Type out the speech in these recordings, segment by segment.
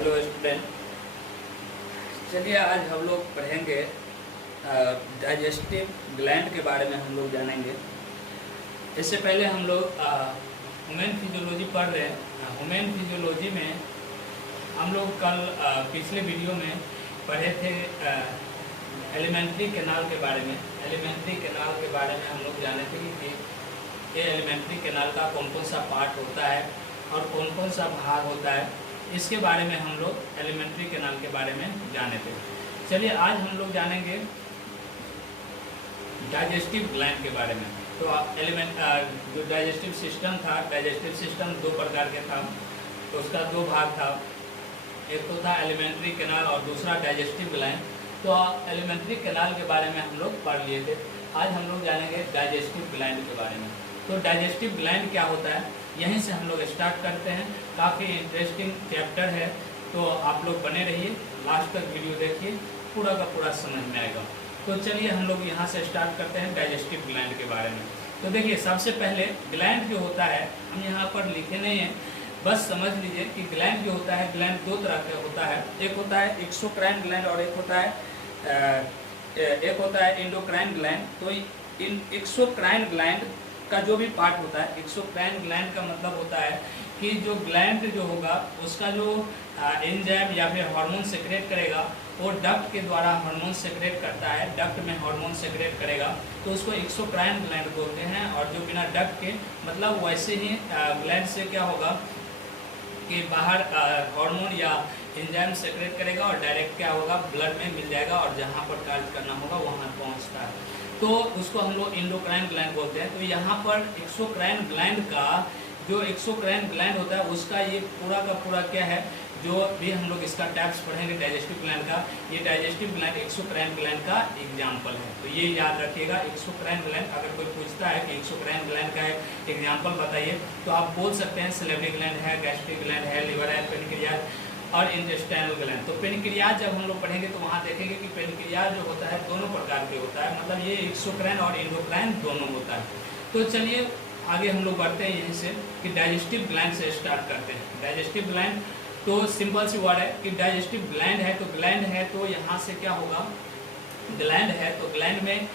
Hello student. चलिए आज हम लोग पढ़ेंगे डाइजेस्टिव ग्लैंड के बारे में हम लोग जानेंगे। इससे पहले हम लोग ह्यूमन फिजियोलॉजी पढ़ रहे हैं। ह्यूमन फिजियोलॉजी में हम लोग कल पिछले वीडियो में पढ़े थे एलिमेंट्री कैनाल के बारे में। एलिमेंट्री कैनाल के बारे में हम लोग जाने थे कि ये एलिमेंट्री कैनाल का कौन कौन सा पार्ट होता है और कौन कौन सा भाग होता है, इसके बारे में हम लोग एलिमेंट्री कैनाल के बारे में जाने थे। चलिए आज हम लोग जानेंगे डाइजेस्टिव ग्लैंड के बारे में। तो जो डाइजेस्टिव सिस्टम था, डाइजेस्टिव सिस्टम दो प्रकार के था, तो उसका दो भाग था। एक तो था एलिमेंट्री कैनाल और दूसरा डाइजेस्टिव ग्लैंड। तो एलिमेंट्री कैनाल के बारे में हम लोग पढ़ लिए थे। आज हम लोग जानेंगे डाइजेस्टिव ग्लैंड के बारे में। तो डाइजेस्टिव ग्लैंड क्या होता है, यहीं से हम लोग स्टार्ट करते हैं। काफ़ी इंटरेस्टिंग चैप्टर है, तो आप लोग बने रहिए, लास्ट तक वीडियो देखिए, पूरा का पूरा समझ में आएगा। तो चलिए हम लोग यहाँ से स्टार्ट करते हैं डाइजेस्टिव ग्लैंड के बारे में। तो देखिए सबसे पहले ग्लैंड जो होता है, हम यहाँ पर लिखे नहीं हैं, बस समझ लीजिए कि ग्लैंड जो होता है, ग्लैंड दो तरह का होता है। एक होता है एक्सोक्राइन ग्लैंड और एक होता है एंडोक्राइन ग्लैंड। तो इन एक्सोक्राइन ग्लैंड का जो भी पार्ट होता है, एक्सोक्राइन ग्लैंड का मतलब होता है कि जो ग्लैंड जो होगा उसका जो एंजाइम या फिर हार्मोन सेक्रेट करेगा, वो डक्ट के द्वारा हार्मोन सेक्रेट करता है, डक्ट में हार्मोन सेक्रेट करेगा, तो उसको एक्सोक्राइन ग्लैंड बोलते हैं। और जो बिना डक्ट के, मतलब वैसे ही ग्लैंड से क्या होगा कि बाहर हार्मोन या एंजाइम सेक्रेट करेगा और डायरेक्ट क्या होगा, ब्लड में मिल जाएगा और जहाँ पर कार्य करना होगा वहाँ पहुँचता है, तो उसको हम लोग एंडोक्राइन ग्लैंड बोलते हैं। तो यहाँ पर एक्सोक्राइन ग्लैंड का जो एक्सोक्राइन ग्लैंड होता है उसका ये पूरा का पूरा क्या है, जो भी हम लोग इसका टाइप्स पढ़ेंगे डाइजेस्टिव ग्लैंड का, ये डाइजेस्टिव ग्लैंड एक्सोक्राइन ग्लैंड का एग्जाम्पल है। तो ये याद रखिएगा, एक्सोक्राइन ग्लैंड। अगर कोई पूछता है कि एक्सोक्राइन ग्लैंड का एग्जाम्पल बताइए, तो आप बोल सकते हैं सिलेवरी ग्लैंड है, गैस्ट्रिक ग्लैंड है, लिवर है, पेनक्रियाज और इंटेस्टाइनल ग्लैंड। तो पेनक्रियाज जब हम लोग पढ़ेंगे तो वहाँ देखेंगे कि पेनक्रियाज जो होता है दोनों प्रकार के होता है, मतलब ये एक्सोक्राइन और एंडोक्राइन दोनों होता है। तो चलिए आगे हम लोग बढ़ते हैं यहीं से कि डाइजेस्टिव ग्लैंड से स्टार्ट करते हैं। डाइजेस्टिव ग्लैंड तो सिंपल सी वर्ड है कि डाइजेस्टिव ग्लैंड है, तो ग्लैंड है तो यहाँ से क्या होगा, ग्लैंड है तो ग्लैंड में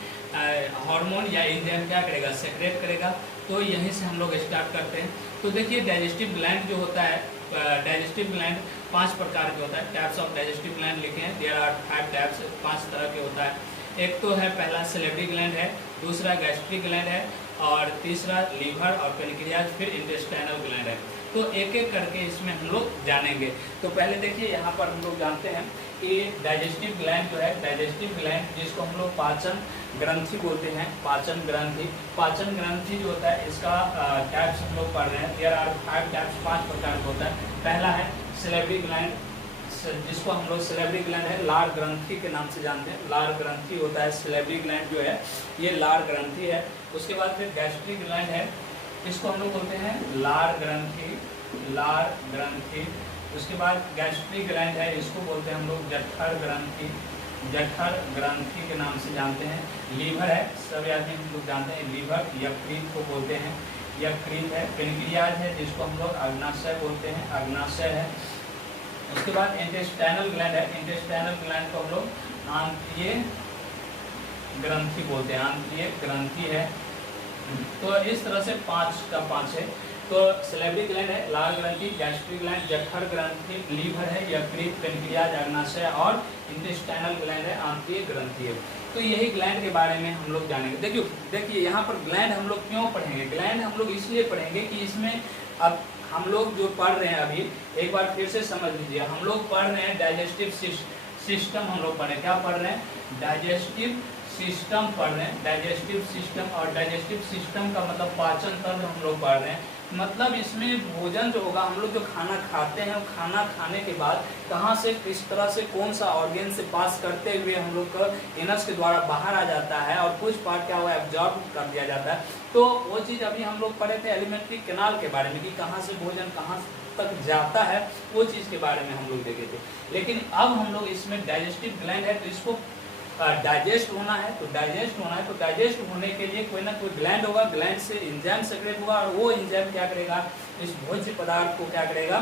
हार्मोन या एंजाइम क्या करेगा, सेक्रेट करेगा। तो यहीं से हम लोग स्टार्ट करते हैं। तो देखिए डाइजेस्टिव ग्लैंड जो होता है, डाइजेस्टिव ग्लैंड 5 प्रकार के होता है। टाइप्स ऑफ डाइजेस्टिव ग्लैंड लिखे हैं, देयर आर 5 टाइप्स, 5 तरह के होता है। एक तो है पहला सिलेवरी ग्लैंड है, दूसरा गैस्ट्रिक ग्लैंड है, और तीसरा लीवर और पेनक्रियाज, फिर इंटेस्टाइनल ग्लैंड है। तो एक एक करके इसमें हम लोग जानेंगे। तो पहले देखिए यहाँ पर हम लोग जानते हैं कि डाइजेस्टिव ग्लैंड जो है, डाइजेस्टिव ग्लैंड जिसको हम लोग पाचन ग्रंथि बोलते हैं, पाचन ग्रंथि। पाचन ग्रंथि जो होता है इसका टाइप्स हम लोग पढ़ रहे हैं। देयर आर 5 टाइप्स, 5 प्रकार का होता है। पहला है सिलेवरी ग्लैंड, जिसको हम लोग सिलेवरी ग्लैंड है लार ग्रंथि के नाम से जानते हैं। लार ग्रंथि होता है सिलेवरी ग्लैंड जो है, ये लार ग्रंथि है। उसके बाद फिर गैस्ट्रिक ग्लैंड है, इसको हम लोग बोलते हैं लार ग्रंथि, लार ग्रंथि। उसके बाद गैस्ट्रिक ग्लैंड है, इसको बोलते हैं हम लोग जठर ग्रंथि, जठर ग्रंथि के नाम से जानते हैं। लीवर है, सभी आदमी हम लोग जानते हैं, लीवर यकृत को बोलते हैं, यकृत है। पेनक्रियाज है, जिसको हम लोग अग्नाशय बोलते हैं, अग्नाशय है। उसके बाद इंटेस्टाइनल ग्लैंड है, इंटेस्टाइनल ग्लैंड को हम लोग आंत्रीय ग्रंथि बोलते हैं, आंत्रीय ग्रंथि है। तो इस तरह से 5 का 5 है। तो सिलेवरी ग्लैंड है, लार ग्रंथि, गैस्ट्रिक ग्लैंड, जठर ग्रंथि, लीवर है, यकृत, पेनक्रियाज, अग्नाशय, और इंटेस्टाइनल ग्लैंड है, आंत्रीय ग्रंथि है। तो यही ग्लैंड के बारे में हम लोग जानेंगे। देखिए यहाँ पर ग्लैंड हम लोग क्यों पढ़ेंगे, ग्लैंड हम लोग इसलिए पढ़ेंगे कि इसमें अब हम लोग जो पढ़ रहे हैं अभी, एक बार फिर से समझ लीजिए, हम लोग पढ़ रहे हैं डाइजेस्टिव सिस्टम। हम लोग पढ़ रहे हैं, क्या पढ़ रहे हैं, डाइजेस्टिव सिस्टम पढ़ रहे हैं, डाइजेस्टिव सिस्टम। और डाइजेस्टिव सिस्टम का मतलब पाचन तंत्र हम लोग पढ़ रहे हैं। मतलब इसमें भोजन जो होगा, हम लोग जो खाना खाते हैं, वो खाना खाने के बाद कहाँ से, किस तरह से, कौन सा ऑर्गेन से पास करते हुए हम लोग का एनस के द्वारा बाहर आ जाता है, और कुछ पार्ट क्या हुआ एब्जॉर्ब कर दिया जाता है। तो वो चीज़ अभी हम लोग पढ़े थे एलिमेंट्री कैनाल के बारे में, कि कहाँ से भोजन कहाँ तक जाता है, वो चीज़ के बारे में हम लोग देखे थे। लेकिन अब हम लोग इसमें डाइजेस्टिव ग्लैंड है, तो इसको डाइजेस्ट होना है, तो डाइजेस्ट होने के लिए कोई ना कोई ग्लैंड होगा, ग्लैंड से एंजाइम सेक्रेट होगा, और वो एंजाइम क्या करेगा, इस भोज्य पदार्थ को क्या करेगा,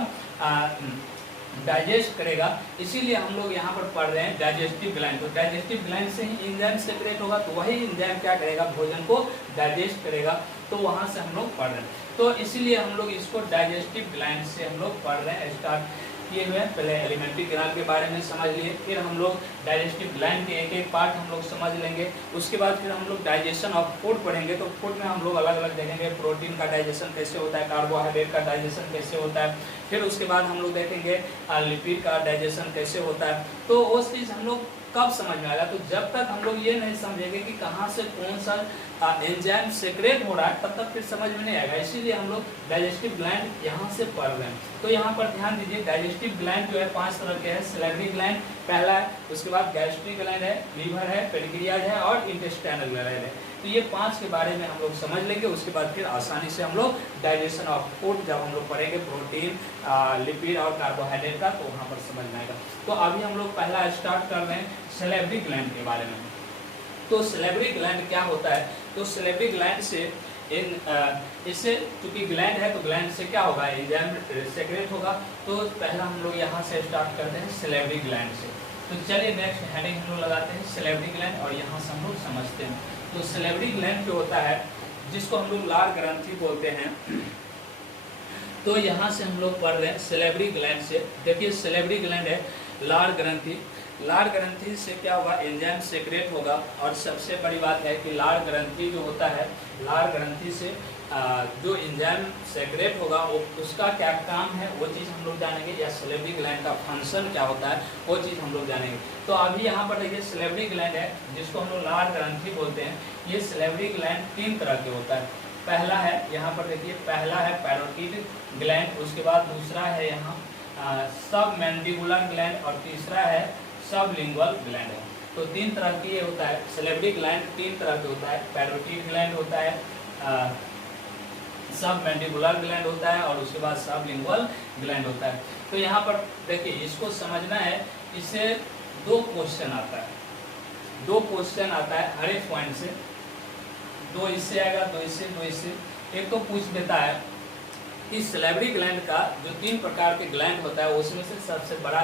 डाइजेस्ट करेगा, इसीलिए हम लोग यहाँ पर पढ़ रहे हैं डाइजेस्टिव ग्लैंड। तो डाइजेस्टिव ग्लैंड से ही एंजाइम सेक्रेट होगा, तो वही एंजाइम क्या करेगा, भोजन को डाइजेस्ट करेगा। तो वहाँ से हम लोग पढ़ रहे हैं, तो इसीलिए हम लोग इसको डाइजेस्टिव ग्लैंड से हम लोग पढ़ रहे हैं, स्टार्ट किए हुए हैं। पहले एलिमेंट्री कैनाल के बारे में समझ लिए, फिर हम लोग डाइजेस्टिव ग्लैंड के एक एक पार्ट हम लोग समझ लेंगे। उसके बाद फिर हम लोग डाइजेशन ऑफ फूड पढ़ेंगे। तो फूड में हम लोग अलग अलग देखेंगे, प्रोटीन का डाइजेशन कैसे होता है, कार्बोहाइड्रेट का डाइजेशन कैसे होता है, फिर उसके बाद हम लोग देखेंगे लिपिड का डाइजेशन कैसे होता है। तो वो चीज़ हम लोग कब समझ में आएगा, तो जब तक हम लोग ये नहीं समझेंगे कि कहाँ से कौन सा एंजाइम सेक्रेट हो रहा है, तब तक फिर समझ में नहीं आएगा। इसीलिए हम लोग डाइजेस्टिव ग्लैंड यहाँ से पढ़ रहे हैं। तो यहाँ पर ध्यान दीजिए, डाइजेस्टिव ग्लैंड जो है 5 तरह के हैं। सैलिवरी ग्लैंड पहला है, उसके बाद गैस्ट्रिक ग्लैंड है, लीवर है, पेनक्रियाज है और इंटेस्टाइनल ग्लैंड है। तो ये 5 के बारे में हम लोग समझ लेंगे। उसके बाद फिर आसानी से हम लोग डाइजेशन ऑफ फूड जब हम लोग पढ़ेंगे, प्रोटीन, लिपिड और कार्बोहाइड्रेट का, तो वहाँ पर समझ में आएगा। तो अभी हम लोग पहला स्टार्ट कर रहे हैं सैलिवरी ग्लैंड के बारे में। तो सैलिवरी ग्लैंड क्या होता है, तो सैलिवरी ग्लैंड से इससे चूंकि ग्लैंड है, तो ग्लैंड से क्या होगा, एंजाइम सेक्रेट होगा। तो पहला हम लोग यहाँ से स्टार्ट करते हैं सैलिवरी ग्लैंड से। तो चलिए नेक्स्ट हेडिंग हम लोग लगाते हैं सैलिवरी ग्लैंड, और यहाँ से हम लोग समझते हैं। तो सैलिवरी ग्लैंड जो होता है, जिसको हम लोग लार ग्रंथि बोलते हैं, तो यहाँ से हम लोग पढ़ रहे हैं सैलिवरी ग्लैंड से। देखिए सैलिवरी ग्लैंड है लार ग्रंथि। लार ग्रंथि से क्या होगा, एंजाइम सेक्रेट होगा। और सबसे बड़ी बात है कि लार ग्रंथि जो होता है, लार ग्रंथि से जो एंजाइम सेक्रेट होगा, वो उसका क्या काम है वो चीज़ हम लोग जानेंगे, या सैलिवरी ग्लैंड का फंक्शन क्या होता है वो चीज़ हम लोग जानेंगे। तो अभी यहाँ पर देखिए सैलिवरी ग्लैंड है, जिसको हम लोग लार ग्रंथि बोलते हैं। ये सैलिवरी ग्लैंड 3 तरह के होता है। पहला है, यहाँ पर देखिए, पहला है पैरोटिड ग्लैंड, उसके बाद दूसरा है यहाँ सब मैंडिबुलर ग्लैंड, और तीसरा है सबलिंगुअल ग्लैंड है। तो 3 तरह की ये होता है सैलिवरी ग्लैंड, 3 तरह के होता है। पैरोटिड ग्लैंड होता है, सब मैंडिबुलर ग्लैंड होता है, और उसके बाद सबलिंगुअल ग्लैंड होता है। तो यहाँ पर देखिए, इसको समझना है, इससे 2 क्वेश्चन आता है, 2 क्वेश्चन आता है हर एक पॉइंट से। 2 इससे आएगा, 2 इससे, 2 इससे। एक तो पूछ देता है कि सैलिवरी ग्लैंड का जो 3 प्रकार के ग्लैंड होता है, उसमें से सबसे बड़ा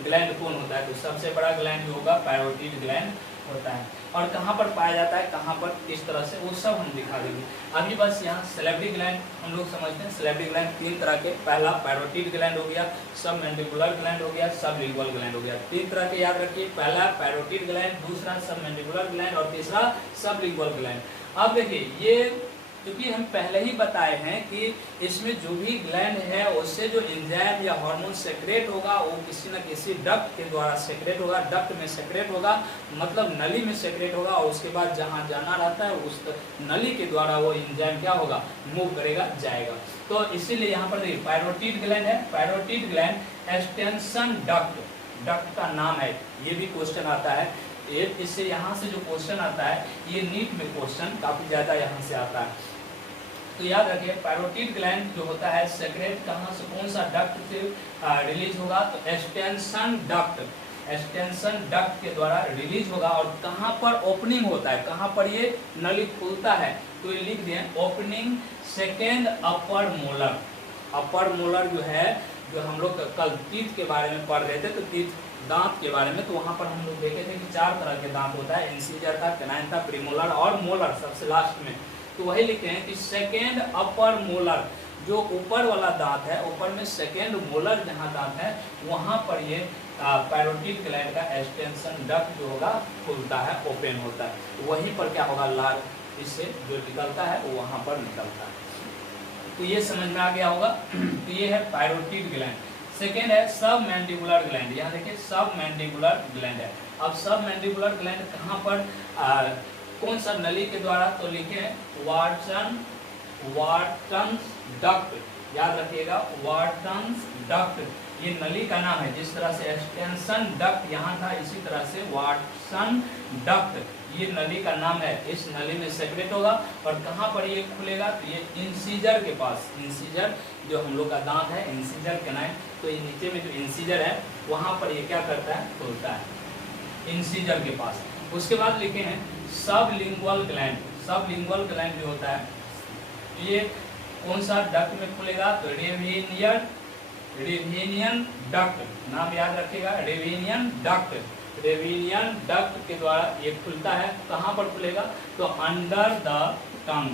ग्लैंड कौन होता है, तो सबसे बड़ा ग्लैंड जो होगा पैरोटिड ग्लैंड होता है। और कहाँ पर पाया जाता है, कहाँ पर, किस तरह से, वो सब हम दिखा देंगे। अभी बस यहाँ सैलिवरी ग्लैंड हम लोग समझते हैं। सैलिवरी ग्लैंड 3 तरह के, पहला पैरोटिड ग्लैंड हो गया, सब मैंडिबुलर ग्लैंड हो गया, सबलिंगुअल ग्लैंड हो गया। 3 तरह के याद रखिए, पहला पैरोटिड ग्लैंड, दूसरा सब मैंडिबुलर ग्लैंड, और तीसरा सबलिंगुअल ग्लैंड। अब देखिए, ये क्योंकि हम पहले ही बताए हैं कि इसमें जो भी ग्लैंड है, उससे जो एंजाइम या हार्मोन सेक्रेट होगा, वो किसी न किसी डक्ट के द्वारा सेक्रेट होगा। डक्ट में सेक्रेट होगा मतलब नली में सेक्रेट होगा, और उसके बाद जहाँ जाना रहता है, उस नली के द्वारा वो एंजाइम क्या होगा, मूव करेगा, जाएगा। तो इसीलिए यहाँ पर देखिए पैरोटिड ग्लैंड है। पैरोटिड ग्लैंड एक्सटेंशन डक्ट का नाम है। ये भी क्वेश्चन आता है, इससे यहाँ से जो क्वेश्चन आता है, ये नीट में क्वेश्चन काफ़ी ज़्यादा यहाँ से आता है। तो याद रखिए, पैरोटिड ग्लैंड जो होता है सेक्रेट कहाँ से, कौन सा डक्ट से रिलीज होगा, तो एक्सटेंशन डक्ट के द्वारा रिलीज होगा। और कहाँ पर ओपनिंग होता है, कहाँ पर ये नली खुलता है, तो ये लिख दें ओपनिंग सेकेंड अपर मोलर। अपर मोलर जो है, जो हम लोग कल टीथ के बारे में पढ़ रहे थे, तो टीथ दांत के बारे में, तो वहाँ पर हम लोग देखे थे कि 4 तरह के दांत होता है, इंसीजर था, कैनाइन था, प्रीमोलर और मोलर सबसे लास्ट में। तो वही लिखते हैं कि सेकेंड अपर मोलर, जो ऊपर वाला दांत है, ऊपर में सेकेंड मोलर जहाँ दांत है, वहाँ पर ये पैरोटिड ग्लैंड का एक्सटेंशन डक्ट जो होगा खुलता है, ओपन होता है। वहीं पर क्या होगा, लार इससे जो निकलता है वो वहाँ पर निकलता है। तो ये समझ में आ गया होगा। तो ये है पैरोटिड ग्लैंड। सेकेंड है सब मैंडिबुलर ग्लैंड। यहाँ देखिए सब मैंडिबुलर ग्लैंड है। अब सब मैंडिबुलर ग्लैंड कहाँ पर, कौन सा नली के द्वारा, तो लिखे वाटन्स डक्ट, याद रखिएगा वाटन्स डक्ट, ये नली का नाम है। जिस तरह से एक्सटेंशन डक्ट यहाँ था, इसी तरह से वाटसन डक्ट ये नली का नाम है। इस नली में सेक्रेट होगा, और कहाँ पर ये खुलेगा, तो ये इंसीजर के पास, इंसीजर जो हम लोग का दांत है, इंसीजर कैनाइन, तो ये नीचे में जो इंसीजर है, वहाँ पर ये क्या करता है, खुलता है इंसीजर के पास। उसके बाद लिखे हैं सबलिंगुअल ग्लैंड। सबलिंगुअल ग्लैंड जो होता है, ये कौन सा डक्ट में खुलेगा, तो रेवेनियन डक्ट, नाम याद रखिएगा, रेवेनियन डक्ट। रेवेनियन डक्ट के द्वारा ये खुलता है। कहाँ पर खुलेगा? तो अंडर द टंग,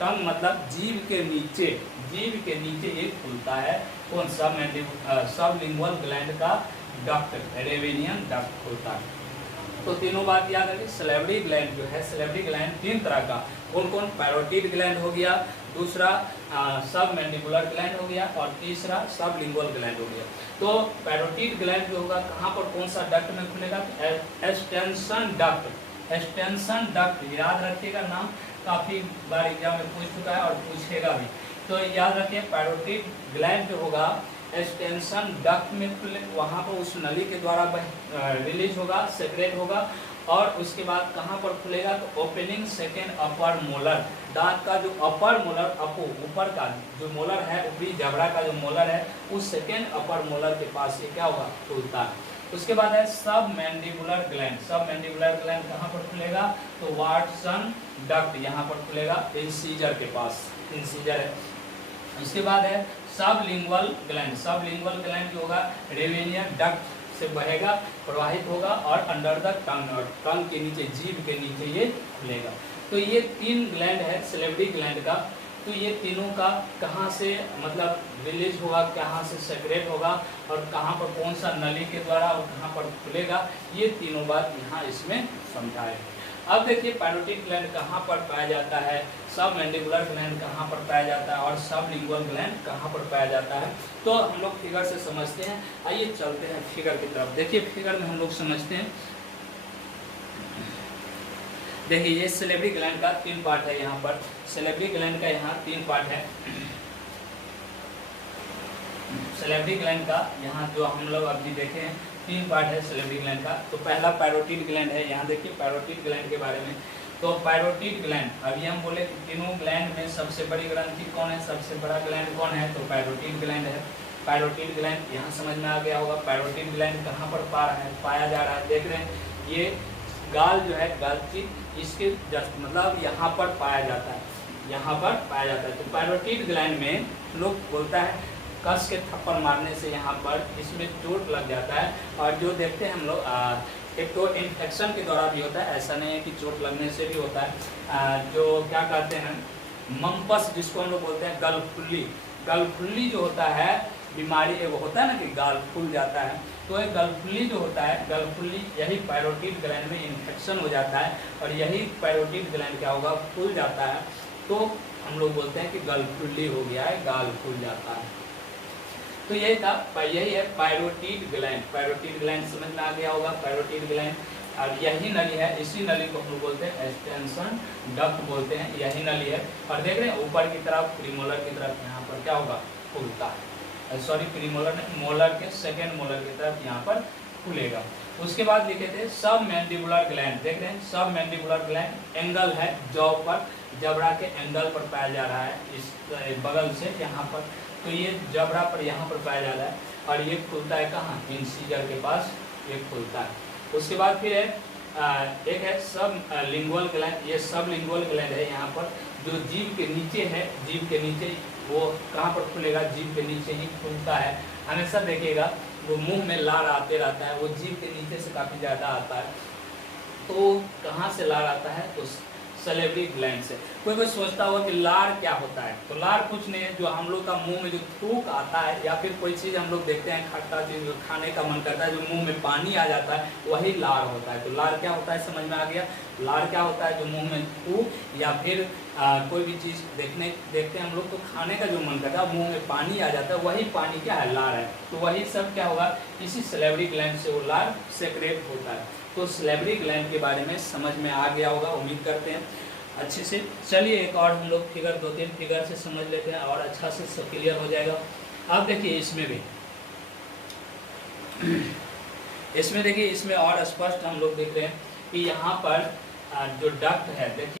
टंग मतलब जीभ के नीचे, जीभ के नीचे ये खुलता है। कौन? सबलिंगुअल ग्लैंड का डक्ट, रेवेनियन डक्ट खुलता है। तो तीनों बात याद रखिए। सैलिवरी ग्लैंड जो है, सैलिवरी ग्लैंड तीन तरह का, कौन कौन? पैरोटिड ग्लैंड हो गया, दूसरा सब मैंडिबुलर ग्लैंड हो गया, और तीसरा सबलिंगुअल ग्लैंड हो गया। तो पैरोटिड ग्लैंड जो होगा कहाँ पर, कौन सा डक्ट में खुलेगा? एक्सटेंशन डक्ट, एक्सटेंशन डक्ट याद रखिएगा, नाम काफी बार एग्जाम में पूछ चुका है और पूछेगा भी। तो याद रखिए पैरोटिड ग्लैंड जो होगा एक्सटेंशन डक्ट में खुले, वहाँ पर उस नली के द्वारा रिलीज होगा, सेक्रेट होगा। और उसके बाद कहाँ पर खुलेगा? तो ओपनिंग सेकेंड अपर मोलर, दांत का जो अपर मोलर, ऊपर का जो मोलर है, ऊपरी जबड़ा का जो मोलर है, उस सेकेंड अपर मोलर के पास ये क्या होगा? खुलता है। उसके बाद है सब मैंडिबुलर ग्लैंड, सब मैंडिबुलर ग्लैंड कहाँ पर खुलेगा? तो वाटसन डक्ट यहाँ पर खुलेगा, इंसीजर के पास, इंसीजर है। उसके बाद है सबलिंगुअल ग्लैंड, सबलिंगुअल ग्लैंड जो होगा रेवेनियन डक्ट से बहेगा, प्रवाहित होगा और अंडर द टंग, और टंग के नीचे, जीभ के नीचे ये खुलेगा। तो ये तीन ग्लैंड है सैलिवरी ग्लैंड का। तो ये तीनों का कहाँ से मतलब रिलीज होगा, कहाँ से सेक्रेट होगा, और कहाँ पर कौन सा नली के द्वारा और कहाँ पर खुलेगा, ये तीनों बात यहाँ इसमें समझाए। अब देखिए पैरोटिड ग्लैंड कहाँ पर पाया जाता है, सब मैंडिबुलर ग्लैंड कहाँ पर पाया जाता है, और सबलिंगुअल ग्लैंड कहाँ पर पाया जाता है। तो हम लोग फिगर से समझते हैं। आइए चलते हैं फिगर की तरफ। देखिए फिगर में हम लोग समझते हैं। देखिए ये सैलिवरी ग्लैंड का तीन पार्ट है। यहाँ पर सैलिवरी ग्लैंड का यहाँ तीन पार्ट है। सैलिवरी ग्लैंड का यहाँ जो हम लोग अभी देखे हैं तीन पार्ट है सैलिवरी ग्लैंड का। तो पहला पैरोटिड ग्लैंड है। यहाँ देखिए पैरोटिड ग्लैंड के बारे में। तो पैरोटिड ग्लैंड, अभी हम बोले तीनों ग्लैंड में सबसे बड़ी ग्रंथि कौन है, सबसे बड़ा ग्लैंड कौन है? तो पैरोटिड ग्लैंड है। पैरोटिड ग्लैंड यहाँ समझ में आ गया होगा। पैरोटिड ग्लैंड कहाँ पर पाया जा रहा है? देख रहे हैं ये गाल जो है, गालची, इसके जस्ट मतलब यहाँ पर पाया जाता है, यहाँ पर पाया जाता है। तो पैरोटिड ग्लैंड में लोग बोलता है कस के थप्पड़ मारने से यहाँ पर इसमें चोट लग जाता है। और जो देखते हैं हम लोग एक तो इन्फेक्शन के द्वारा भी होता है, ऐसा नहीं है कि चोट लगने से भी होता है। जो क्या कहते हैं मम्पस, जिसको हम लोग बोलते हैं गलफुल्ली, गलफुल्ली जो होता है बीमारी, वो होता है ना कि गाल फूल जाता है। तो ये गलफुल्ली जो होता है, गलफुल्ली यही पैरोटिड ग्लैंड में इन्फेक्शन हो जाता है और यही पैरोटिड ग्लैंड क्या होगा? फूल जाता है। तो हम लोग बोलते हैं कि गलफुल्ली हो गया है, गाल फूल जाता है। तो यही था, यही है पैरोटिड ग्लैंड। पैरोटिड ग्लैंड समझ में आ गया होगा। पैरोटिड ग्लैंड और यही नली है, इसी नली को हम लोग बोलते हैं एक्सटेंशन डक्ट बोलते हैं, यही नली है। और देख रहे हैं ऊपर की तरफ प्रीमोलर की तरफ यहाँ पर क्या होगा? खुलता है। सॉरी प्रीमोलर नहीं, मोलर के सेकेंड मोलर की तरफ यहाँ पर खुलेगा। उसके बाद लिखे थे सब मैंडिबुलर ग्लैंड। देख रहे हैं सब मैंडिबुलर ग्लैंड एंगल है, जॉ पर, जबड़ा के एंगल पर पाया जा रहा है, इस बगल से यहाँ पर। तो ये जबड़ा पर यहाँ पर पाया जा रहा है और ये खुलता है कहाँ? इंसीजर के पास ये खुलता है। उसके बाद फिर है एक है सब लिंगुअल ग्लैंड। ये सब लिंगुअल ग्लैंड है यहाँ पर, जो जीभ के नीचे है, जीभ के नीचे वो कहाँ पर खुलेगा? जीभ के नीचे ही खुलता है। हमेशा देखिएगा वो मुंह में लार आते रहता है, वो जीभ के नीचे से काफ़ी ज़्यादा आता है। तो कहाँ से लार आता है? तो सैलिवरी ग्लैंड से। कोई सोचता होगा कि लार क्या होता है, तो लार कुछ नहीं है, जो हम लोग का मुंह में जो थूक आता है या फिर कोई चीज़ हम लोग देखते हैं खट्टा चीज़ खाने का मन करता है, जो मुंह में पानी आ जाता है, वही लार होता है। तो लार क्या होता है समझ में आ गया। लार क्या होता है? जो मुंह में थूक या फिर कोई भी चीज़ देखते हैं हम लोग तो खाने का जो मन करता है, मुंह में पानी आ जाता है, वही पानी क्या है? लार है। तो वही सब क्या होगा? इसी सैलिवरी ग्लैंड से वो लार सेक्रेट होता है। तो सैलिवरी ग्लैंड के बारे में समझ में आ गया होगा, उम्मीद करते हैं अच्छे से। चलिए एक और हम लोग फिगर 2-3 फिगर से समझ लेते हैं और अच्छा से सब क्लियर हो जाएगा। अब देखिए इसमें भी इसमें देखिए इसमें और स्पष्ट हम लोग देख रहे हैं कि यहाँ पर जो डक्ट है, देखिए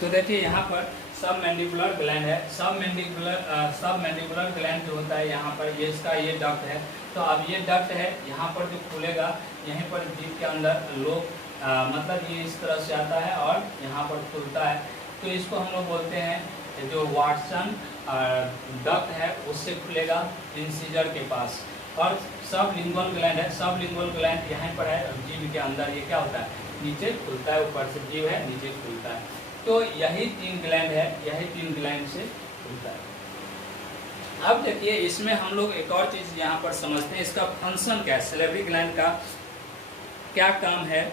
तो देखिए यहाँ पर सब मैंडिबुलर ग्लैंड है। सब मैंडिबुलर ग्लैंड जो होता है यहाँ पर, ये इसका ये डक्ट है। तो अब ये डक्ट है, यहाँ पर जो खुलेगा, यहीं पर जीभ के अंदर लोग मतलब ये इस तरह से आता है और यहाँ पर खुलता है। तो इसको हम लोग बोलते हैं जो वाटसन डक्ट है उससे खुलेगा इंसिजर के पास। और सब लिंगुअल ग्लैंड है, सब लिंगुअल ग्लैंड यहाँ पर है जीभ के अंदर। ये क्या होता है, नीचे खुलता है, ऊपर से जीभ है नीचे खुलता है। तो यही 3 ग्लैंड है, यही 3 ग्लैंड से खुलता है। अब देखिए इसमें हम लोग एक और चीज़ यहाँ पर समझते हैं, इसका फंक्शन क्या है, सैलिवरी ग्लैंड का क्या काम है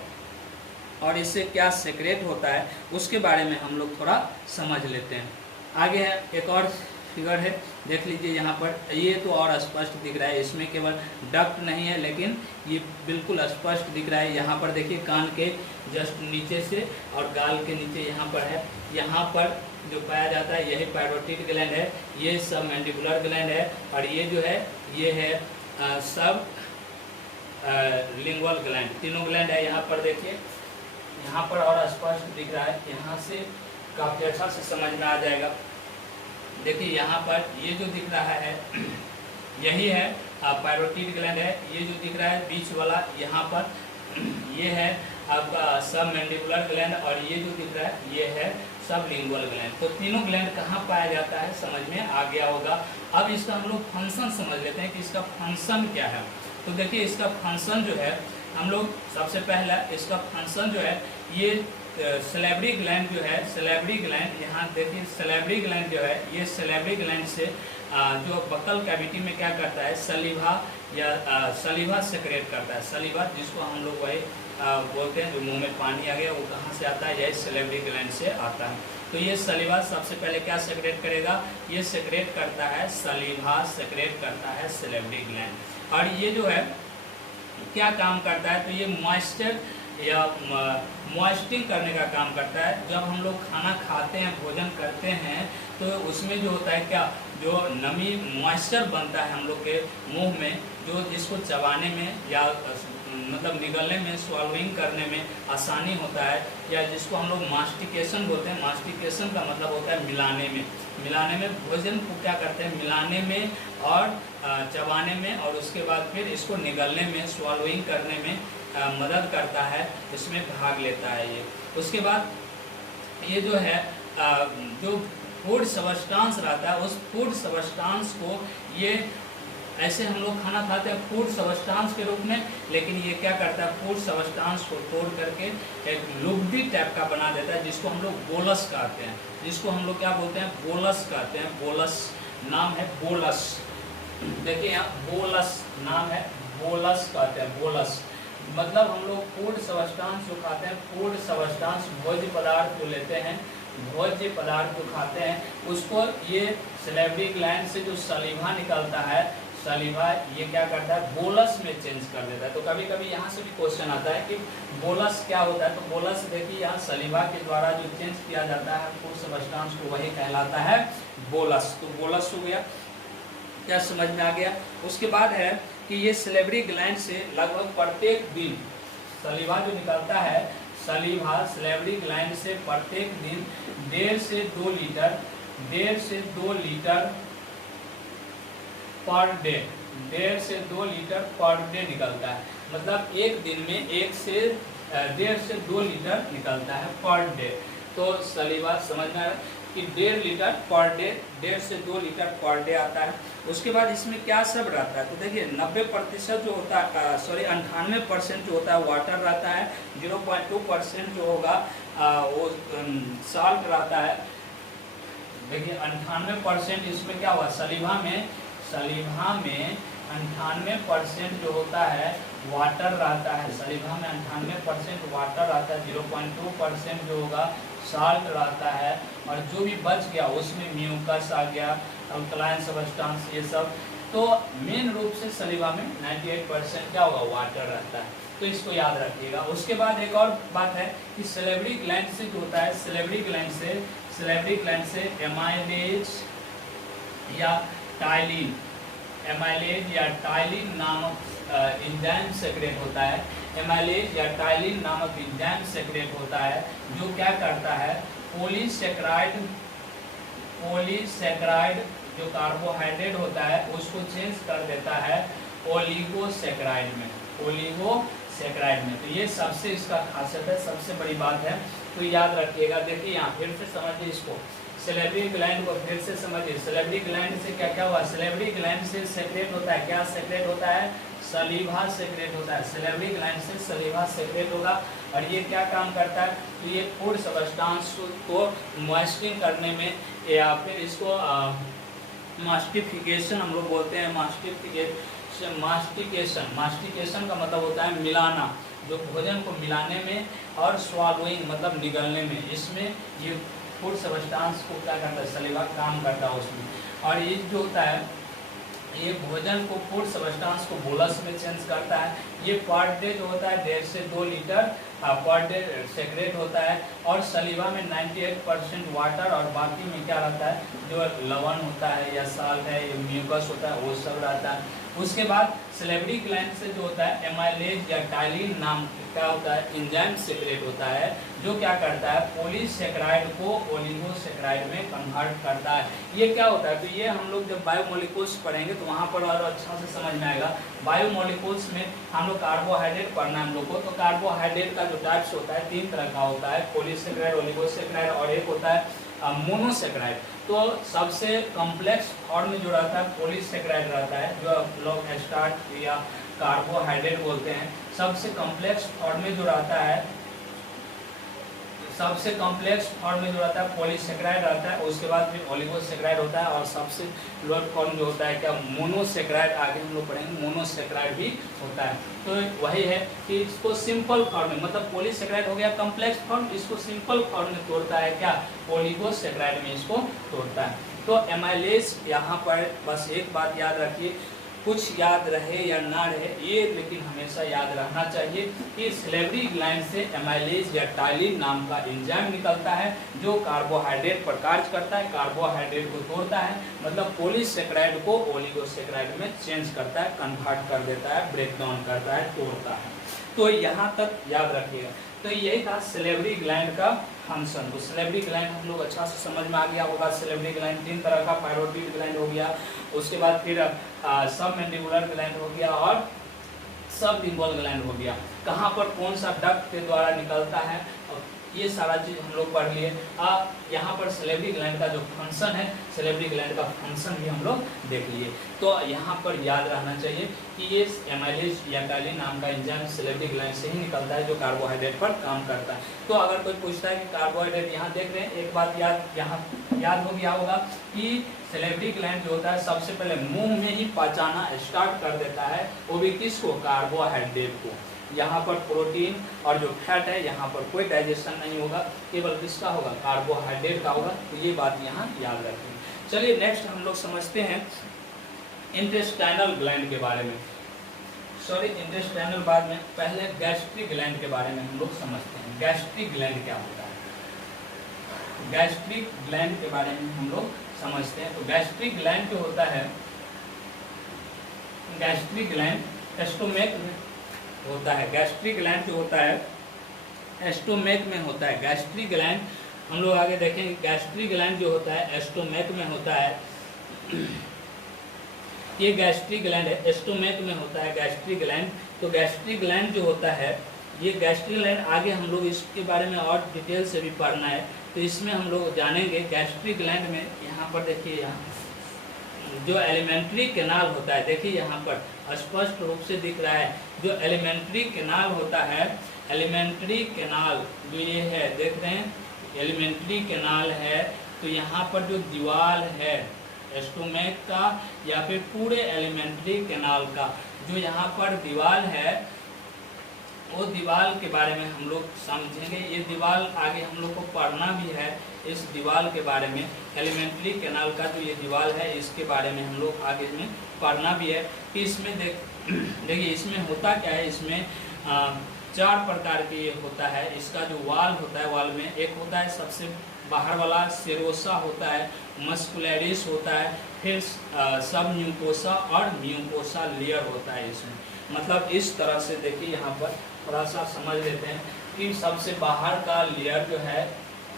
और इससे क्या सेक्रेट होता है, उसके बारे में हम लोग थोड़ा समझ लेते हैं। आगे है एक और फिगर है, देख लीजिए यहाँ पर। ये तो और स्पष्ट दिख रहा है, इसमें केवल डक्ट नहीं है लेकिन ये बिल्कुल स्पष्ट दिख रहा है। यहाँ पर देखिए कान के जस्ट नीचे से और गाल के नीचे यहाँ पर है, यहाँ पर जो पाया जाता है यही पैरोटिड ग्लैंड है, ये सब मैंडिबुलर ग्लैंड है, और ये जो है ये है सब लिंगुअल ग्लैंड। तीनों ग्लैंड है यहाँ पर। देखिए यहाँ पर और स्पष्ट दिख रहा है, यहाँ से काफ़ी अच्छा से समझ में आ जाएगा। देखिए यहाँ पर ये जो दिख रहा है यही है पैरोटिड ग्लैंड है। ये जो दिख रहा है बीच वाला यहाँ पर ये है आपका सब मैंडिबुलर ग्लैंड, और ये जो दिख रहा है ये है सब लिंगुअल ग्लैंड। तो तीनों ग्लैंड कहाँ पाया जाता है समझ में आ गया होगा। अब इसका हम लोग फंक्शन समझ लेते हैं कि इसका फंक्शन क्या है। तो देखिए इसका फंक्शन जो है हम लोग सबसे पहला इसका फंक्शन जो है ये सैलिवरी ग्लैंड जो है, सैलिवरी ग्लैंड यहाँ देखिए सैलिवरी ग्लैंड जो है ये सैलिवरी ग्लैंड से जो बकल कैविटी में क्या करता है, सलीवा या सलीवा सेक्रेट करता है। सलीवा जिसको हम लोग वही बोलते हैं, जो मुंह में पानी आ गया वो कहाँ से आता है, यही सैलिवरी ग्लैंड से आता है। तो ये सलीवा सबसे पहले क्या सेक्रेट करेगा, ये सेक्रेट करता है सलीवा सेक्रेट करता है सैलिवरी ग्लैंड। और ये जो है क्या काम करता है, तो ये मॉइस्चर या मॉइस्टिंग करने का काम करता है। जब हम लोग खाना खाते हैं, भोजन करते हैं, तो उसमें जो होता है क्या, जो नमी मॉइस्चर बनता है हम लोग के मुंह में, जो जिसको चबाने में या मतलब निगलने में, स्वॉलोइंग करने में आसानी होता है, या जिसको हम लोग मास्टिकेशन बोलते हैं। मास्टिकेशन का मतलब होता है मिलाने में, मिलाने में भोजन को क्या करते हैं, मिलाने में और चबाने में, और उसके बाद फिर इसको निगलने में, स्वॉलोइंग करने में मदद करता है, इसमें भाग लेता है ये। उसके बाद ये जो है जो फूड सबस्टांस रहता है, उस फूड सबस्टांस को ये ऐसे हम लोग खाना खाते हैं फूड सबस्टांस के रूप में, लेकिन ये क्या करता है, फूड सबस्टांस को तोड़ करके एक लुब्बी टाइप का बना देता है, जिसको हम लोग बोलस कहते हैं। जिसको हम लोग क्या बोलते हैं, बोलस कहते हैं। बोलस नाम है, बोलस। देखिए यहाँ बोलस नाम है, बोलस कहते हैं। बोलस मतलब हम लोग फूड सबस्टांस जो खाते हैं, फूड सबस्टांस भोज्य पदार्थ जो लेते हैं, भोज्य पदार्थ जो खाते हैं, उसको ये सैलिवरी ग्लैंड से जो सलीवा निकलता है, सलीवा ये क्या करता है, बोलस में चेंज कर देता है। तो कभी कभी यहाँ से भी क्वेश्चन आता है कि बोलस क्या होता है। तो बोलस देखिए यहाँ सलीवा के द्वारा जो चेंज किया जाता है फूड सबस्टांस को, वही कहलाता है बोलस। तो बोलस हो गया, क्या समझ में आ गया। उसके बाद है कि ये सैलिवरी ग्लैंड से लगभग प्रत्येक दिन सलीवा जो निकलता है, सलीवा सैलिवरी ग्लैंड से प्रत्येक दिन 1.5 से 2 लीटर, 1.5 से 2 लीटर पर डे, 1.5 से 2 लीटर पर डे निकलता है। मतलब एक दिन में 1 से 1.5 से 2 लीटर निकलता है पर डे। तो सलीवा समझ में आ रहा है कि 1.5 लीटर पर डे, 1.5 से 2 लीटर पर डे आता है। उसके बाद इसमें क्या सब रहता है, तो देखिए 90% जो होता है, सॉरी 98% जो होता है वाटर रहता है, 0.2% जो होगा वो साल्ट रहता है। देखिए 98% इसमें क्या हुआ, सलीवा में 98% जो होता है वाटर रहता है। सलीवा में 98% वाटर रहता है, 0.2% जो होगा साल्ट रहता है, और जो भी बच गया उसमें म्यूकस आ गया, अल्कलाइन सबस्टांस, ये सब। तो मेन रूप से सलीवा में 98% क्या होगा, वाटर रहता है। तो इसको याद रखिएगा। उसके बाद एक और बात है कि सैलिवरी ग्लैंड से जो होता है, सैलिवरी ग्लैंड से एमाइलेज या टाइलिन, एमाइलेज या टाइलिन नामक एंजाइम सेक्रेट होता है। एमाइलेज या टाइलिन नामक एंजाइम सेक्रेट होता है, जो क्या करता है, पॉलीसैकेराइड जो कार्बोहाइड्रेट होता है उसको चेंज कर देता है ओलिगोसैकेराइड में, ओलिगोसैकेराइड में। तो ये सबसे इसका खासियत है, सबसे बड़ी बात है, तो याद रखिएगा। देखिए यहाँ फिर से समझिए इसको, सैलिवरी ग्लैंड को फिर से समझिए। सैलिवरी ग्लैंड से क्या क्या हुआ, सैलिवरी ग्लैंड से सेक्रेट होता है, क्या सेक्रेट होता है, सलीवा सेक्रेट होता है। सैलिवरी ग्लैंड से सलीवा सेक्रेट होगा और ये क्या काम करता है, तो ये फूड सब्सटेंस को मॉइस्चरिंग करने में या फिर इसको मास्टिफिकेशन हम लोग बोलते हैं। मास्टिकेशन का मतलब होता है मिलाना, जो भोजन को मिलाने में, और स्वालोइंग मतलब निगलने में, इसमें ये फूड सब्सटेंस को क्या करता है, सलीवा काम करता है उसमें। और ये जो होता है ये भोजन को फूड सब्सटेंस को बोलस में चेंज करता है। ये पर डे जो होता है 1.5 से 2 लीटर पर डे सेक्रेट होता है। और सलीवा में 98% वाटर और बाकी में क्या रहता है, जो लवण होता है या साल्ट है या म्यूकस होता है वो सब रहता है। उसके बाद सैलिवरी ग्लैंड से जो होता है एमाइलेज या टाइलिन नाम क्या होता है, एंजाइम सेक्रेट होता है, जो क्या करता है पॉलीसेकेराइड को ओलिगोसेकेराइड में कन्वर्ट करता है। ये क्या होता है, तो ये हम लोग जब बायोमोलिक्यूल्स पढ़ेंगे तो वहाँ पर और अच्छा से समझ में आएगा। बायोमोलिक्यूल्स में हम लोग कार्बोहाइड्रेट पढ़ना है हम लोग को, तो कार्बोहाइड्रेट का जो टाइप्स होता है 3 तरह का होता है, पॉलीसेकेराइड, ओलिगोसेकेराइड और एक होता है मोनोसेकेराइड। तो सबसे कॉम्प्लेक्स फॉर्म में जो रहता है पॉलीसेकेराइड रहता है, जो लोग स्टार्च या कार्बोहाइड्रेट बोलते हैं। सबसे कॉम्प्लेक्स फॉर्म में जो रहता है पॉलीसेकेराइड रहता है। उसके बाद फिर ओलिगोसेकेराइड होता है और सबसे लोअर फॉर्म जो होता है क्या, मोनोसेकेराइड। आगे हम लोग पढ़ेंगे मोनोसेकेराइड भी होता है। तो वही है कि इसको सिंपल फॉर्म में, मतलब पॉलीसेकेराइड हो गया कॉम्प्लेक्स फॉर्म, इसको सिंपल फॉर्म में तोड़ता है क्या, ओलिगोसेकेराइड में इसको तोड़ता है। तो एमाइलेज यहाँ पर बस एक बात याद रखिए, कुछ याद रहे या ना रहे ये, लेकिन हमेशा याद रहना चाहिए कि सैलिवरी ग्लैंड से एमाइलेज या टाइलिन नाम का एंजाइम निकलता है, जो कार्बोहाइड्रेट पर कार्य करता है, कार्बोहाइड्रेट को तोड़ता है, मतलब पॉलीसेकेराइड को ओलिगोसेकेराइड में चेंज करता है, कन्वर्ट कर देता है, ब्रेक डाउन करता है, तोड़ता है। तो यहाँ तक याद रखिएगा। तो यही था सैलिवरी ग्लैंड का फंक्शन। तो सैलिवरी ग्लैंड हम लोग अच्छा से समझ में आ गया होगा। सैलिवरी ग्लैंड 3 तरह का, पैरोटिड ग्लैंड हो गया, उसके बाद फिर सब मैंडिबुलर ग्लैंड हो गया और सब लिंगुअल ग्लैंड हो गया। कहाँ पर कौन सा डक्ट के द्वारा निकलता है, ये सारा चीज़ हम लोग पढ़ लिए। यहाँ पर सैलिवरी ग्लैंड का जो फंक्शन है, सैलिवरी ग्लैंड का फंक्शन भी हम लोग देख लिए। तो यहाँ पर याद रहना चाहिए कि ये एमाइलेज या टाइलिन नाम का एंजाइम सैलिवरी ग्लैंड से ही निकलता है, जो कार्बोहाइड्रेट पर काम करता है। तो अगर कोई पूछता है कि कार्बोहाइड्रेट यहाँ देख रहे हैं, एक बात याद हो गया होगा कि सैलिवरी ग्लैंड जो होता है सबसे पहले मुंह में ही पचाना स्टार्ट कर देता है, वो भी किसको, कार्बोहाइड्रेट को। यहाँ पर प्रोटीन और जो फैट है यहाँ पर कोई डाइजेशन नहीं होगा, केवल किसका होगा, कार्बोहाइड्रेट का होगा। तो ये बात यहाँ याद रखें। चलिए नेक्स्ट हम लोग समझते हैं इंटेस्टाइनल ग्लैंड के बारे में। इंटेस्टाइनल बाद में, पहले गैस्ट्रिक ग्लैंड के बारे में हम लोग समझते हैं। गैस्ट्रिक ग्लैंड क्या होता है, गैस्ट्रिक ग्लैंड के बारे में हम लोग समझते हैं। तो गैस्ट्रिक ग्लैंड जो होता है, गैस्ट्रिक ग्लैंड स्टोमक में होता है। गैस्ट्रिक ग्लैंड जो होता है स्टोमक में होता है। गैस्ट्रिक ग्लैंड हम लोग आगे देखेंगे। गैस्ट्रिक ग्लैंड जो होता है स्टोमक में होता है। ये गैस्ट्रिक ग्लैंड है, स्टोमक में होता है गैस्ट्रिक ग्लैंड। तो गैस्ट्रिक ग्लैंड जो होता है, ये गैस्ट्रिक ग्लैंड आगे हम लोग इसके बारे में और डिटेल से भी पढ़ना है, तो इसमें हम लोग जानेंगे। गैस्ट्रिक ग्लैंड में यहाँ पर देखिए, यहाँ जो एलिमेंट्री कैनाल होता है, देखिए यहाँ पर स्पष्ट रूप से दिख रहा है, जो एलिमेंट्री कैनाल होता है, एलिमेंट्री कैनाल जो ये है, देख रहे हैं एलिमेंट्री कैनाल है। तो यहाँ पर जो दीवार है स्टोमक का या फिर पूरे एलिमेंट्री कैनाल का, जो यहाँ पर दीवार है, वो दीवार के बारे में हम लोग समझेंगे। ये दीवार आगे हम लोग को पढ़ना भी है, इस दीवार के बारे में। एलिमेंट्री कैनाल का जो ये दीवार है, इसके बारे में हम लोग आगे में पढ़ना भी है कि इसमें देखिए इसमें होता क्या है। इसमें 4 प्रकार के ये होता है। इसका जो वाल होता है, वाल में एक होता है सबसे बाहर वाला सेरोसा होता है, मस्कुलरिस होता है, फिर सब म्यूकोसा और म्यूकोसा लेयर होता है इसमें। मतलब इस तरह से देखिए, यहाँ पर थोड़ा सा समझ लेते हैं कि सबसे बाहर का लेयर जो है,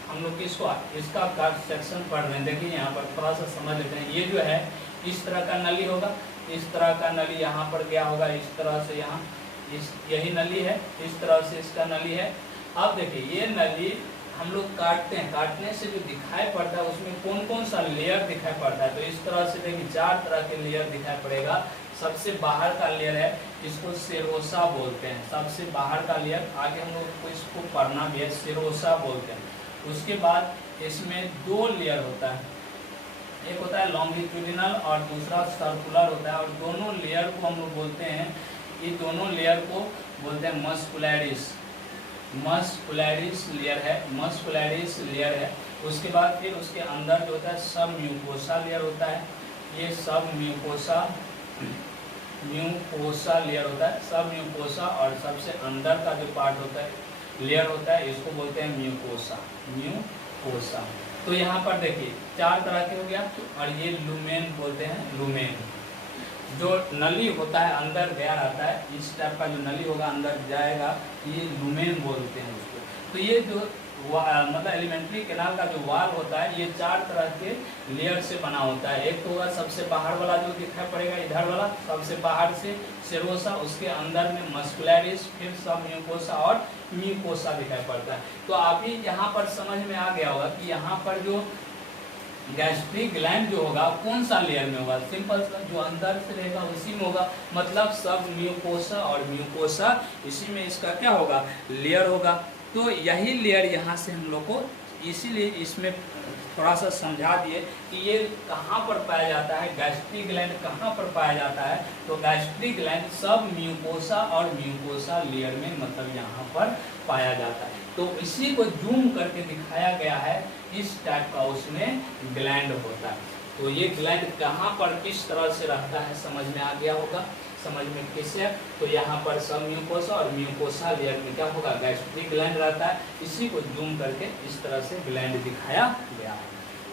हम लोग किसको, इसका सेक्शन पढ़ रहे हैं। देखिए यहाँ पर थोड़ा सा समझ लेते हैं। ये जो है इस तरह का नली होगा, इस तरह का नली यहाँ पर गया होगा, इस तरह से यहाँ यही नली है, इस तरह से इसका नली है। अब देखिए ये नली हम लोग काटते हैं, काटने से जो दिखाई पड़ता है उसमें कौन कौन सा लेयर दिखाई पड़ता है। तो इस तरह से देखिए 4 तरह के लेयर दिखाई पड़ेगा। सबसे बाहर का लेयर है, इसको सेरोसा बोलते हैं, सबसे बाहर का लेयर। आगे हम लोग को इसको पढ़ना भी है, सेरोसा बोलते हैं। उसके बाद इसमें 2 लेयर होता है, एक होता है लॉन्गिट्यूडिनल और दूसरा सर्कुलर होता है। और दोनों लेयर को हम लोग बोलते हैं, ये दोनों लेयर को बोलते हैं मस्कुलैरिस। मस्कुलैरिस लेयर है, मस्कुलैरिस लेयर है। उसके बाद फिर उसके अंदर जो होता है सब म्यूकोसा लेयर होता है। ये सब म्यूकोसा लेयर होता है, सब म्यूकोसा। और सबसे अंदर का जो पार्ट होता है, लेयर होता है, इसको बोलते हैं म्यूकोसा। तो यहाँ पर देखिए 4 तरह के हो गया। और ये लुमेन बोलते हैं, लुमेन जो नली होता है अंदर गया रहता है, इस टाइप का जो नली होगा अंदर जाएगा, ये लुमेन बोलते हैं उसको। तो ये जो मतलब एलिमेंट्री कैनाल का जो वाल होता है, ये 4 तरह के लेयर से बना होता है। एक तो होगा सबसे बाहर वाला जो दिखाई पड़ेगा, इधर वाला सबसे बाहर से सेरोसा, उसके अंदर में मस्कुलैरिस, फिर सब म्यूकोसा और म्यूकोसा दिखाई पड़ता है। तो अभी यहाँ पर समझ में आ गया होगा कि यहाँ पर जो गैस्ट्रिक ग्लैंड जो होगा कौन सा लेयर में होगा, सिंपल सा जो अंदर से रहेगा उसी में होगा। मतलब सब म्यूकोसा और म्यूकोसा, इसी में इसका क्या होगा, लेयर होगा। तो यही लेयर यहाँ से हम लोग को, इसीलिए इसमें थोड़ा सा समझा दिए कि ये कहाँ पर पाया जाता है, गैस्ट्रिक ग्लैंड कहाँ पर पाया जाता है। तो गैस्ट्रिक ग्लैंड सब म्यूकोसा और म्यूकोसा लेयर में मतलब यहाँ पर पाया जाता है। तो इसी को जूम करके दिखाया गया है, इस टाइप का उसमें ग्लैंड होता है। तो ये ग्लैंड कहाँ पर किस तरह से रहता है समझ में आ गया होगा, समझ में कैसे। तो यहाँ पर सब म्यूकोसा और म्यूकोसा लेयर में क्या होगा, गैस्ट्रिक ग्लैंड रहता है। इसी को जूम करके इस तरह से ग्लैंड दिखाया गया है।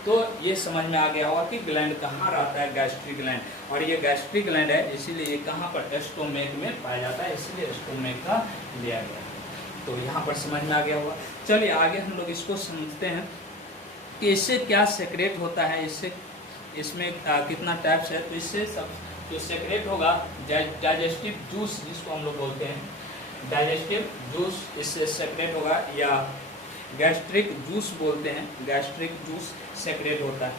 तो ये समझ में आ गया होगा कि ग्लैंड कहाँ रहता है, गैस्ट्रिक ग्लैंड। और ये गैस्ट्रिक ग्लैंड है, इसीलिए ये कहाँ पर, स्टोमेक में पाया जाता है, इसलिए स्टोमेक का लिया गया। तो यहाँ पर समझ में आ गया होगा। चलिए आगे हम लोग इसको समझते हैं कि इससे क्या सेक्रेट होता है, इससे इसमें कितना टाइप्स है। तो इससे सब जो सेक्रेट होगा, डाइजेस्टिव जूस जिसको हम लोग बोलते हैं, डाइजेस्टिव जूस इससे सेक्रेट होगा, या गैस्ट्रिक जूस बोलते हैं, गैस्ट्रिक जूस सेक्रेट होता है।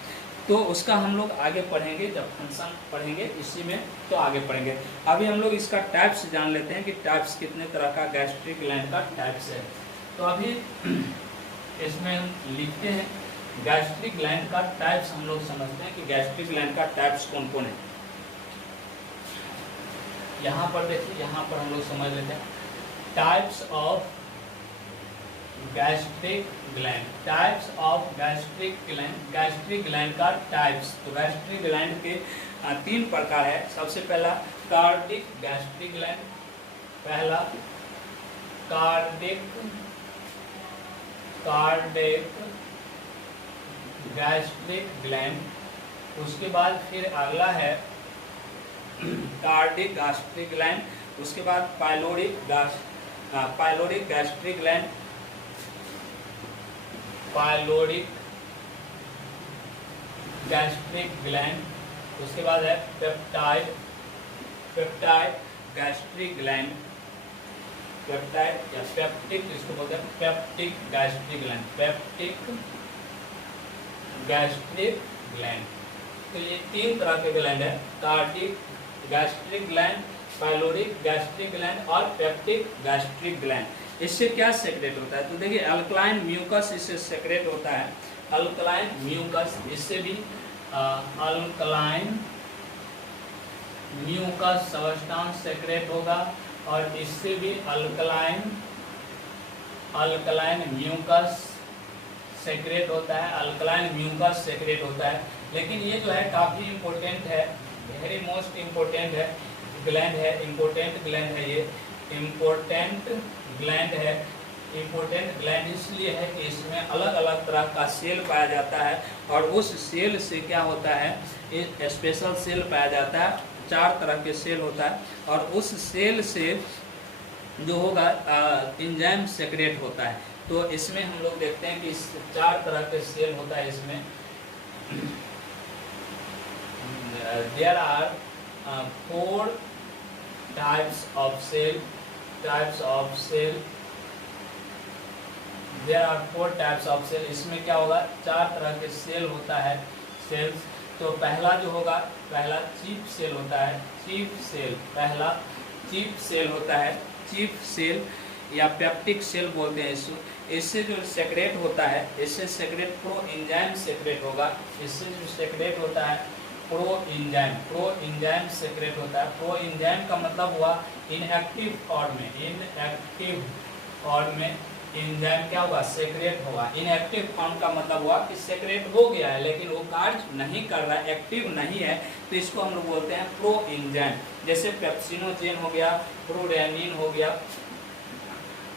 तो उसका हम लोग आगे पढ़ेंगे, जब फंक्शन पढ़ेंगे इसी में तो आगे पढ़ेंगे। अभी हम लोग इसका टाइप्स जान लेते हैं कि टाइप्स कितने तरह का गैस्ट्रिक ग्लैंड का टाइप्स है। तो अभी इसमें हम लिखते हैं गैस्ट्रिक ग्लैंड का टाइप्स, हम लोग समझते हैं कि गैस्ट्रिक ग्लैंड का टाइप्स कौन कौन है। यहाँ पर देखिए, यहाँ पर हम लोग समझ लेते हैं types of gastric gland, types of gastric gland, gastric gland का टाइप्स। तो गैस्ट्रिक ग्लैंड के 3 प्रकार है। सबसे पहला कार्डिक गैस्ट्रिक ग्लैंड, पहला कार्डिक गैस्ट्रिक ग्लैंड। उसके बाद फिर अगला है कार्डिक गैस्ट्रिक ग्लैंड, उसके बाद pyloric gastric gland, pyloric gastric gland. उसके बाद है पेप्टाइड गैस्ट्रिक ग्लैंड, पेप्टाइड या पेप्टिक इसको बोलते हैं, peptic gastric gland, peptic gastric gland. तो ये 3 तरह के ग्लैंड है, cardiac gastric gland, pyloric gastric gland और पेप्टिक गैस्ट्रिक ग्लैंड। इससे क्या सेक्रेट होता है, तो देखिए अल्कलाइन म्यूकस इससे सेक्रेट होता है, अल्कलाइन म्यूकस, इससे भी अल्कलाइन म्यूकस सब्सटेंस सेक्रेट होगा, और इससे भी अल्कलाइन म्यूकस सेक्रेट होता है, अल्कलाइन म्यूकस सेक्रेट होता है। लेकिन ये जो है काफ़ी इम्पोर्टेंट है, वेरी मोस्ट इम्पोर्टेंट है ग्लैंड है, इम्पोर्टेंट ग्लैंड है, ये इम्पोर्टेंट ग्लैंड है। इम्पोर्टेंट ग्लैंड इसलिए है कि इसमें अलग अलग तरह का सेल पाया जाता है, और उस सेल से क्या होता है, एक स्पेशल सेल पाया जाता है, 4 तरह के सेल होता है, और उस सेल से जो होगा एंजाइम सेक्रेट होता है। तो इसमें हम लोग देखते हैं कि इस 4 तरह के सेल होता है इसमें। There are 4 types of cell, there are 4 types of cell. इसमें क्या होगा, 4 तरह के सेल होता है, सेल्स। तो पहला जो होगा, पहला चीफ सेल होता है, चीफ सेल, पहला चीफ सेल होता है, चीफ सेल या पेप्टिक सेल बोलते हैं इसको। इससे जो सेक्रेट होता है, इससे सेक्रेट प्रो एंजाइम सेक्रेट होगा, इससे जो सेक्रेट होता है pro enzyme, pro enzyme secrete होता है। प्रो एंजाइम का मतलब हुआ इनएक्टिव फॉर्म में, इनएक्टिव फॉर्म में एंजाइम क्या होगा, सेक्रेट होगा। इनएक्टिव फॉर्म का मतलब हुआ कि सेक्रेट हो गया है लेकिन वो कार्य नहीं कर रहा है, एक्टिव नहीं है, तो इसको हम लोग बोलते हैं प्रो एंजाइम। जैसे पेप्सिनोजेन हो गया, प्रोरेनिन हो गया,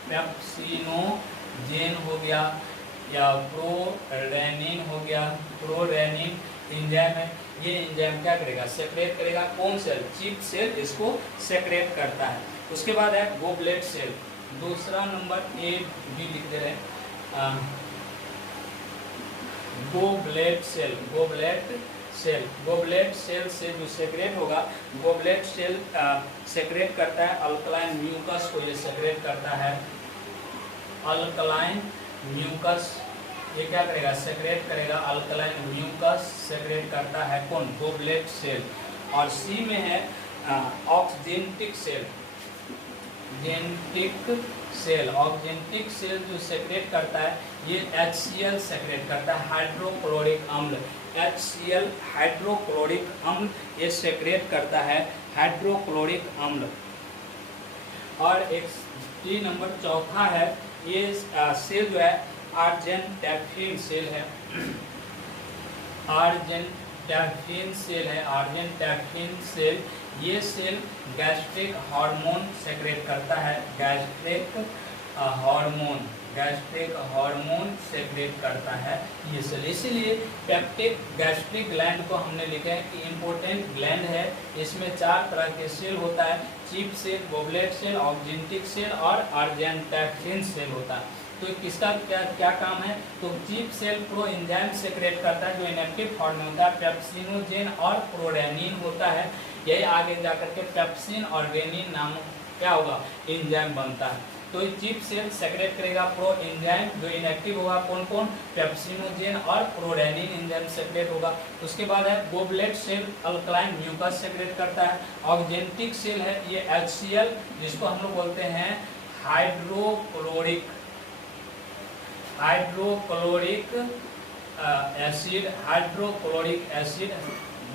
पेप्सिनोजेन हो गया या प्रोरेनिन हो गया, प्रोरेनिन एंजाइम है। ये एंजाइम क्या करेगा, सेक्रेट करेगा। कौन सेल, चीफ सेल इसको सेक्रेट करता है। उसके बाद है गोबलेट सेल, दूसरा नंबर ए बी लिख दे रहे हैं, goblet cell, goblet cell, goblet cell से जो सेक्रेट होगा, गोबलेट सेल सेक्रेट करता है अल्कलाइन म्यूकस को, ये सेक्रेट करता है अल्कलाइन म्यूकस। ये क्या करेगा, सेक्रेट करेगा अल्कलाइन म्यूकस, सेक्रेट करता है कौन, गोबलेट सेल। और सी में है oxyntic cell, genetic cell. Oxyntic cell जो सेक्रेट करता है ये HCl सेक्रेट करता है, हाइड्रोक्लोरिक अम्ल, HCl हाइड्रोक्लोरिक अम्ल ये सेक्रेट करता है, हाइड्रोक्लोरिक अम्ल। और एक डी नंबर चौथा है, ये सेल जो है आर्जेंटैफिन सेल है, आर्जेंटैफिन सेल है, आर्जेंटैफिन सेल। ये सेल गैस्ट्रिक हार्मोन सेक्रेट करता है, gastric hormone, gastric hormone secret करता है ये सेल। इसीलिए पेप्टिक गैस्ट्रिक ग्लैंड को हमने लिखा है कि इम्पोर्टेंट ग्लैंड है। इसमें 4 तरह के सेल होता है, chief cell, goblet cell, oxyntic cell और आर्जेंटैफिन सेल होता है। तो किसका क्या क्या काम है, तो chief cell pro enzyme secrete करता है जो इनएक्टिव फॉर्म में होता है, पेप्सिनोजेन और प्रोरेनिन होता है। यही आगे जाकर के पेप्सिन और रेनिन नामक क्या होगा, एंजाइम बनता है। तो ये चीफ सेल सेक्रेट करेगा प्रो एंजाइम, जो इनएक्टिव होगा कौन कौन, पेप्सिनोजेन और प्रोरेनिन एंजाइम सेक्रेट होगा। उसके बाद है goblet cell, alkaline mucus secrete करता है। ऑक्जेंटिक सेल है ये HCl, जिसको हम लोग बोलते हैं hydrochloric, hydrochloric acid, hydrochloric acid,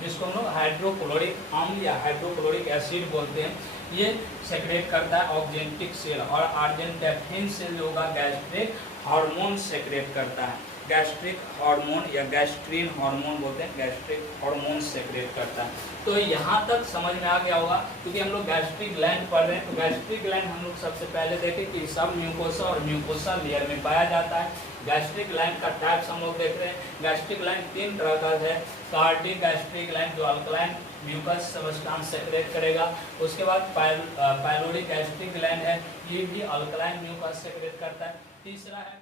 जिसको हम लोग हाइड्रोक्लोरिक अम्ल या हाइड्रोक्लोरिक एसिड बोलते हैं, ये सेक्रेट करता है ऑक्जेंटिक सेल। और आर्जेंटैफिन सेल जो होगा गैस्ट्रिक हार्मोन सेक्रेट करता है, गैस्ट्रिक हार्मोन या गैस्ट्रीन हार्मोन बोलते हैं, गैस्ट्रिक हार्मोन सेक्रेट करता है। तो यहाँ तक समझ में आ गया होगा, क्योंकि हम लोग गैस्ट्रिक ग्लैंड पढ़ रहे हैं। तो गैस्ट्रिक ग्लैंड हम लोग सबसे पहले देखें कि सब म्यूकोसा और म्यूकोसा लेयर में पाया जाता है। गैस्ट्रिक ग्लैंड का टाइप्स हम लोग देख रहे हैं। गैस्ट्रिक ग्लैंड 3 तरह का है, कार्डिक गैस्ट्रिक ग्लैंड जो अल्कलाइन म्यूकस सब्सटेंस सेक्रेट करेगा। उसके बाद पाइलोरिक गैस्ट्रिक ग्लैंड है, ये भी अल्कलाइन म्यूकस सेक्रेट करता है। तीसरा है